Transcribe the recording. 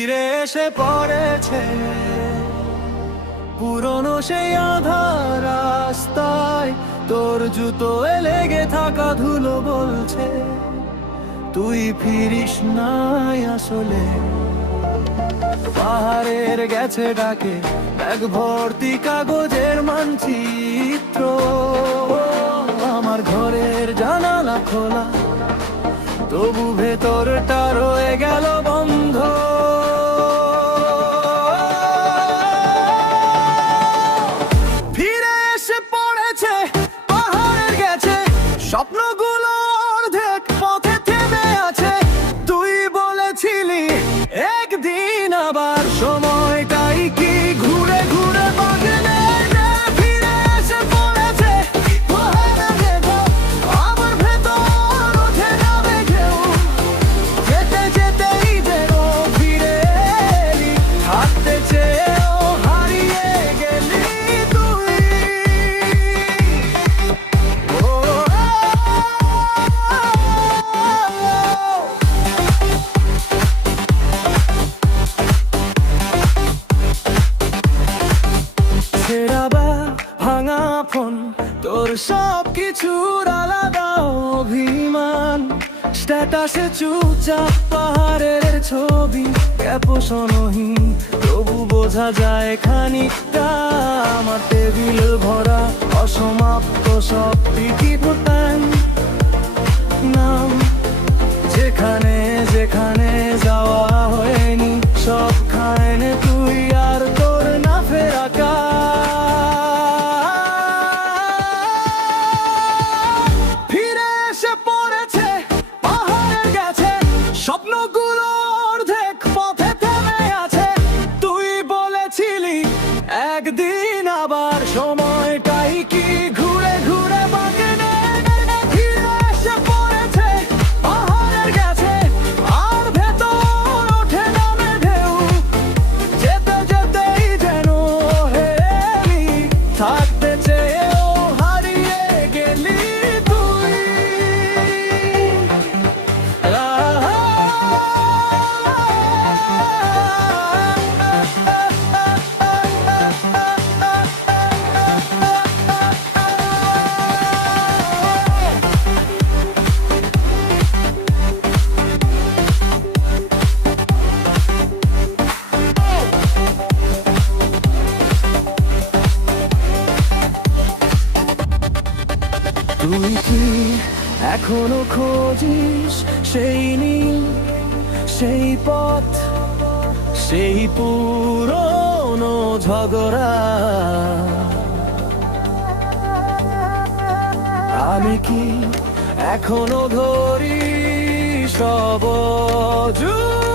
ফিরে এসে পড়েছে পুরনো সেই আধার রাস্তায়। তোর জুতোয় লেগে থাকা ধুলো বলছে তুই ফিরিস নাই আসলে। পাহাড়ের গেছে ডাকে ব্যাগ ভর্তি কাগজের মানচিত্র, আমার ঘরের জানালা খোলা তবু ভেতরটা রয়ে গেল বন্ধ। ফিরে এসে পড়েছে পাহাড়ের গেছে স্বপ্নগুলো অর্ধেক পথে থেমে আছে। তুই বলেছিলি একদিন আবার সময়টাই কি ঘুরে ঘুরে বদলে ফিরে এসে পড়েছে পাহাড়ের গেছে আমার ভেতর ওঠে নামে ঢেউ। যেতে যেতেই যেন ফিরে এলি, থাকতে চেয়েও হারিয়ে গেলি তুই। ছেঁড়া বা ভাঙা ফোন তোর সব কিছুর আলাদা অভিমান। স্ট্যাটাসে চুপচাপ পাহাড়ের ছবি ক্যাপশনহীন, তবু বোঝা যায় খানিকটা আমার টেবিল ভরা অসমাপ্ত সব টিকিট ভুটান নাম। যেখানে যেখানে যাওয়া হয়নি সব খায়নে তুই আর তোর না ফেরা ফিরে এসে পড়েছে পাহাড়ের গেছে স্বপ্নগুলো অর্ধেক পথে থেমে আছে। তুই বলেছিলি একদিন আবার সময়টাই কি ঘুরে ঘুরে বাঁকে। ফিরে এসে পড়েছে পাহাড়ের গেছে আর ভেতর ওঠে নামে ঢেউ। যেতে যেতেই যেন হেলি, থাকতে চেয়েও হারিয়ে গেলি তুই। তুই কি এখনো খোঁজিস সেই নীল, সেই পথ, সেই পুরনো ঝগড়া? আমি কি এখনো ধরি সব অজুহাত?